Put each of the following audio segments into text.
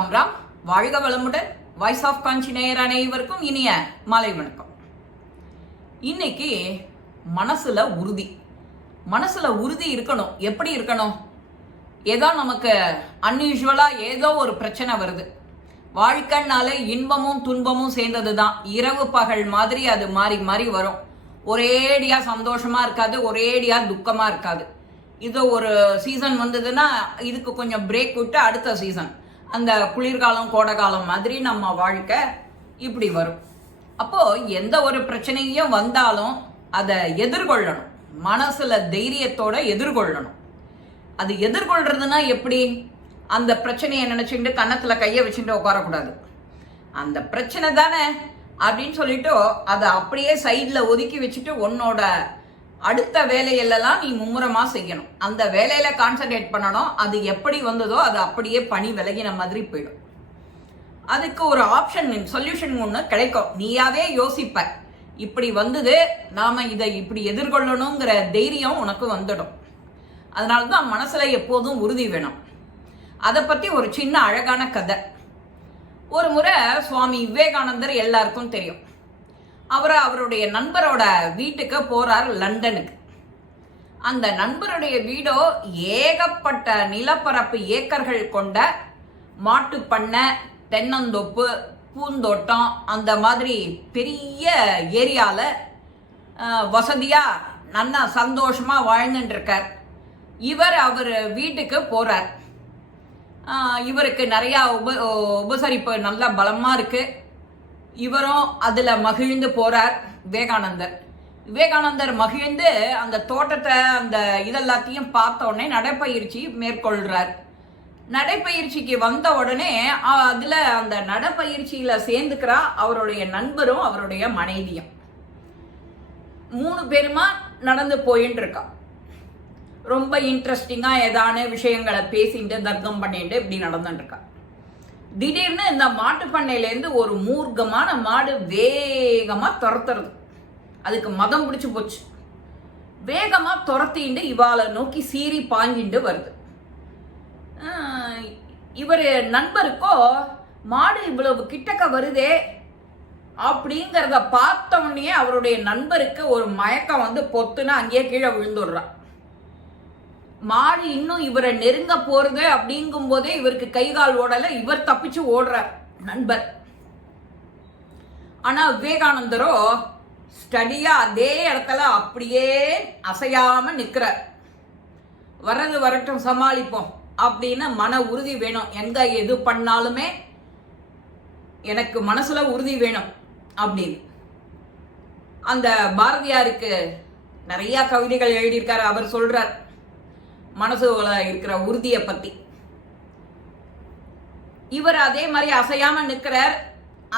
ராம் ராம். வாழ்க வளமுடன். Voice of காஞ்சி நேயர் அனைவருக்கும் இனிய மாலை வணக்கம். இன்னைக்கு மனசுல உறுதி இருக்கணும். எப்படி இருக்கணும்? ஏதோ நமக்கு அன்யூஷுவலா ஏதோ ஒரு பிரச்சனை வருது. வாழ்க்கைனாலே இன்பமும் துன்பமும் சேர்ந்தது தான். இரவு பகல் மாதிரி அது மாறி மாறி வரும். ஒரேடியா சந்தோஷமா இருக்காது, ஒரேடியா துக்கமா இருக்காது. இது ஒரு சீசன் வந்ததுன்னா இதுக்கு கொஞ்சம் பிரேக் விட்டு அடுத்த சீசன், அந்த குளிர்காலம் கோடைக்காலம் மாதிரி நம்ம வாழ்க்கை இப்படி வரும். அப்போ எந்த ஒரு பிரச்சனையும் வந்தாலும் அதை எதிர்கொள்ளணும். மனசுல தைரியத்தோட எதிர்கொள்ளணும். அது எதிர்கொள்றதுன்னா எப்படி? அந்த பிரச்சனையை நினைச்சுட்டு கன்னத்துல கையை வச்சுட்டு உட்காரக்கூடாது. அந்த பிரச்சனை தானே அப்படின்னு சொல்லிட்டு அதை அப்படியே சைட்ல ஒதுக்கி வச்சுட்டு உன்னோட அடுத்த வேலையெல்லாம் நீ மும்முரமா செய்யணும். அந்த வேலையில கான்சன்ட்ரேட் பண்ணணும். அது எப்படி வந்ததோ அது அப்படியே பனி விலகின மாதிரி போயிடும். அதுக்கு ஒரு ஆப்ஷன், சொல்யூஷன் ஒன்று கிடைக்கும். நீயாவே யோசிப்ப, இப்படி வந்தது, நாம இதை இப்படி எதிர்கொள்ளணுங்கிற தைரியம் உனக்கு வந்துடும். அதனாலதான் மனசுல எப்போதும் உறுதி வேணும். அதை பத்தி ஒரு சின்ன அழகான கதை. ஒரு முறை சுவாமி விவேகானந்தர் எல்லாருக்கும் தெரியும். அவருடைய நண்பரோட வீட்டுக்கு போறார், லண்டனுக்கு. அந்த நண்பருடைய வீடோ ஏகப்பட்ட நிலப்பரப்பு ஏக்கர்கள் கொண்ட மாட்டு பண்ணை, தென்னந்தோப்பு, பூந்தோட்டம், அந்த மாதிரி பெரிய ஏரியால வசதியா நல்லா சந்தோஷமா வாழ்ந்துட்டு இருக்கார். அவர் வீட்டுக்கு போறார். இவருக்கு நிறைய உபசரிப்பு நல்ல பலமா இருக்கு. இவரும் அதுல மகிழ்ந்து போறார். விவேகானந்தர் மகிழ்ந்து அந்த தோட்டத்தை, அந்த இதெல்லாத்தையும் பார்த்த உடனே நடைப்பயிற்சி மேற்கொள்றார். நடைப்பயிற்சிக்கு வந்த உடனே அதுல அந்த நடைப்பயிற்சியில சேர்ந்துக்கிறா அவருடைய நண்பரும் அவருடைய மனைவியும். 3 பேருமா நடந்து போயின்னு இருக்கா. ரொம்ப இன்ட்ரெஸ்டிங்கா ஏதான விஷயங்களை பேசிட்டு தர்க்கம் பண்ணிட்டு இப்படி நடந்துட்டு இருக்கா. திடீர்னு இந்த மாட்டு பண்ணையிலேருந்து ஒரு மூர்க்கமான மாடு வேகமா துரத்துறது. அதுக்கு மதம் பிடிச்சு போச்சு. வேகமா துரத்திண்டு இவாளை நோக்கி சீறி பாஞ்சிண்டு வருது. இவர் நண்பருக்கோ மாடு இவ்வளவு கிட்டக்க வருதே அப்படிங்கிறத பார்த்த உடனே அவருடைய நண்பருக்கு ஒரு மயக்கம் வந்து பொத்துன்னு அங்கேயே கீழே விழுந்துடுறான். மாடு இன்னும் இவரை நெருங்க போறது அப்படிங்கும் போதே இவருக்கு கை கால் ஓடல. இவர் தப்பிச்சு ஓடுறார் நண்பர். ஆனா விவேகானந்தரோ ஸ்டடியா அதே இடத்துல அப்படியே அசையாம நிக்கிறார். வர்றது வரட்டும், சமாளிப்போம் அப்படின்னு மன உறுதி வேணும். எங்க எது பண்ணாலுமே எனக்கு மனசுல உறுதி வேணும் அப்படின்னு. அந்த பாரதியாருக்கு நிறைய கவிதைகள் எழுதியிருக்காரு. அவர் சொல்றார் மனசுல இருக்கிற உறுதியை பத்தி. இவர் அதே மாதிரி அசையாம நிக்கிறார்.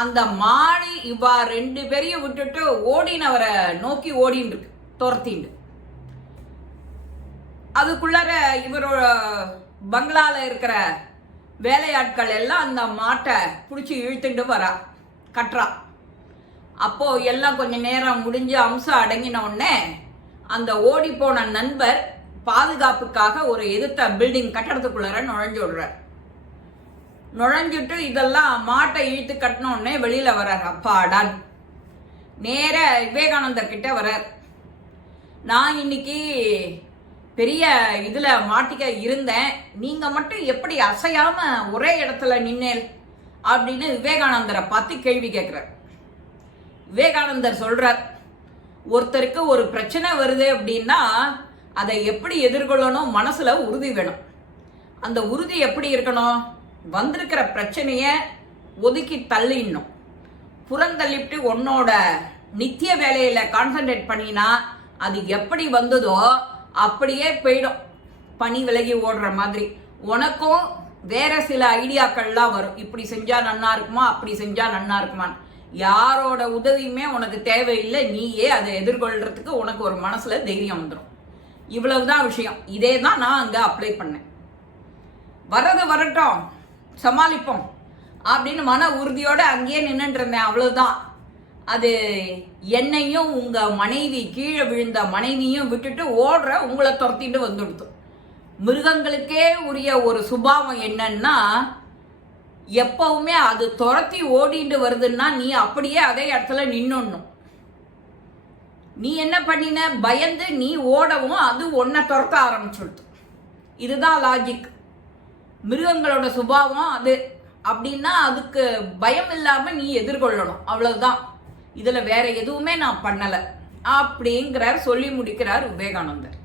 அந்த மாடு 2 பேரையும் விட்டுட்டு ஓடினவரை நோக்கி ஓடின்னு இருக்கு, துரத்திண்டு. அதுக்குள்ளார இவரோட பங்களால இருக்கிற வேலையாட்கள் எல்லாம் அந்த மாட்டை பிடிச்சி இழுத்துட்டு வரா, கட்டுறா. அப்போ எல்லாம் கொஞ்சம் நேரம் முடிஞ்சு அம்சம் அடங்கின உடனே அந்த ஓடி போன நண்பர் பாதுகாப்புக்காக ஒரு எதிர்த்த பில்டிங் கட்டடத்துக்குள்ளார நுழைஞ்சு விடுறார். நுழைஞ்சிட்டு இதெல்லாம் மாட்டை இழுத்து கட்டின உடனே வெளியில வர்றார். அப்பாடான் நேர விவேகானந்தர் கிட்ட வர்றார். நான் இன்னைக்கு பெரிய இதுல மாட்டிக்க இருந்தேன், நீங்க மட்டும் எப்படி அசையாம ஒரே இடத்துல நின்னேல் அப்படின்னு விவேகானந்தரை பார்த்து கேள்வி கேட்கிறார். விவேகானந்தர் சொல்றார், ஒருத்தருக்கு ஒரு பிரச்சனை வருது அப்படின்னா அதை எப்படி எதிர்கொள்ளணும்? மனசுல உறுதி வேணும். அந்த உறுதி எப்படி இருக்கணும்? வந்திருக்கிற பிரச்சனைய ஒதுக்கி தள்ளிடணும். புறந்தள்ளிட்டு உன்னோட நித்திய வேலையில கான்சன்ட்ரேட் பண்ணினா அது எப்படி வந்ததோ அப்படியே போயிடும், பனி விலகி ஓடுற மாதிரி. உனக்கும் வேற சில ஐடியாக்கள்லாம் வரும். இப்படி செஞ்சா நன்னா இருக்குமா, அப்படி செஞ்சா நன்னா இருக்குமான்னு. யாரோட உதவியுமே உனக்கு தேவையில்லை. நீயே அதை எதிர்கொள்றதுக்கு உனக்கு ஒரு மனசுல தைரியம் வந்துடும். இவ்வளவுதான் விஷயம். இதே தான் நான் அங்க அப்ளை பண்ணேன். வர்றது வரட்டும், சமாளிப்போம் அப்படின்னு மன உறுதியோட அங்கேயே நின்றுட்டு இருந்தேன். அவ்வளவுதான். அது என்னையும் உங்க மனைவி, கீழே விழுந்த மனைவியும் விட்டுட்டு ஓடுற உங்களை துரத்திட்டு வந்துடுது. மிருகங்களுக்கே உரிய ஒரு சுபாவம் என்னன்னா, எப்பவுமே அது துரத்தி ஓடிட்டு வருதுன்னா நீ அப்படியே அதே இடத்துல நின்னுடணும். நீ என்ன பண்ணின, பயந்து நீ ஓடவும் அது ஒன்ன துரத்த ஆரம்பிச்சுடுது. இதுதான் லாஜிக். மிருகங்களோட சுபாவம் அது. அப்படின்னா அதுக்கு பயம் இல்லாம நீ எதிர்கொள்ளணும், அவ்வளவுதான். இதுல வேற எதுவுமே நான் பண்ணல அப்படிங்கிறார். சொல்லி முடிக்கிறார் விவேகானந்தர்.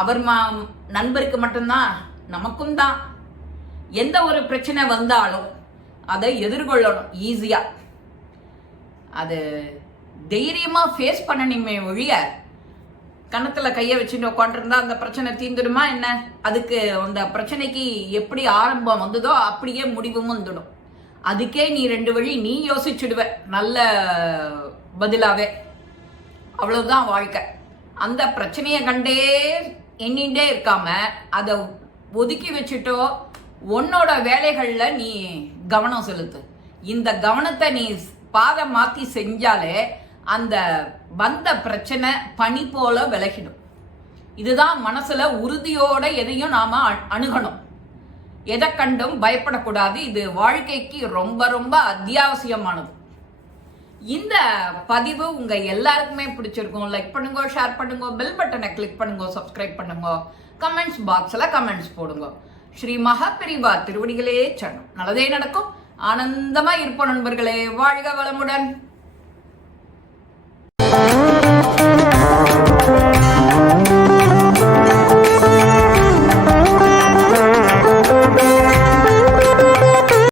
அவர் நண்பருக்கு மட்டும்தான், நமக்கும் தான். எந்த ஒரு பிரச்சனை வந்தாலும் அதை எதிர்கொள்ளணும் ஈஸியா. அது தைரியமா ஃபேஸ் பண்ணணுமே ஒழிய கணத்துல கைய வச்சுட்டு உட்காந்துருந்தா அந்த பிரச்சனை தீர்ந்துடுமா என்ன? அதுக்கு அந்த பிரச்சனைக்கு எப்படி ஆரம்பம் வந்ததோ அப்படியே முடிவும் வந்துடும். அதுக்கே நீ 2 வழி நீ யோசிச்சுடுவ நல்ல பதிலாவே. அவ்வளவுதான் வாழ்க்கை. அந்த பிரச்சனையை கண்டே எண்ணிண்டே இருக்காம அதை ஒதுக்கி வச்சுட்டோ உன்னோட வேலைகள்ல நீ கவனம் செலுத்து. இந்த கவனத்தை நீ பாதை மாத்தி செஞ்சாலே அந்த வந்த பிரச்சனை பனி போல விலகிடும். இதுதான் மனசுல உறுதியோட எதையும் நாம அணுகணும். எதை கண்டும் பயப்படக்கூடாது. இது வாழ்க்கைக்கு ரொம்ப ரொம்ப அத்தியாவசியமானது. இந்த பதிவு உங்க எல்லாருக்குமே பிடிச்சிருக்கும். லைக் பண்ணுங்க, ஷேர் பண்ணுங்க, பெல் பட்டனை கிளிக் பண்ணுங்க, சப்ஸ்கிரைப் பண்ணுங்க, கமெண்ட்ஸ் பாக்ஸ்ல கமெண்ட்ஸ் போடுங்க. ஸ்ரீ மகாபெரிவா திருவடிகளே சரணம். நல்லதே நடக்கும். ஆனந்தமா இருப்போம் நண்பர்களே. வாழ்க வளமுடன்.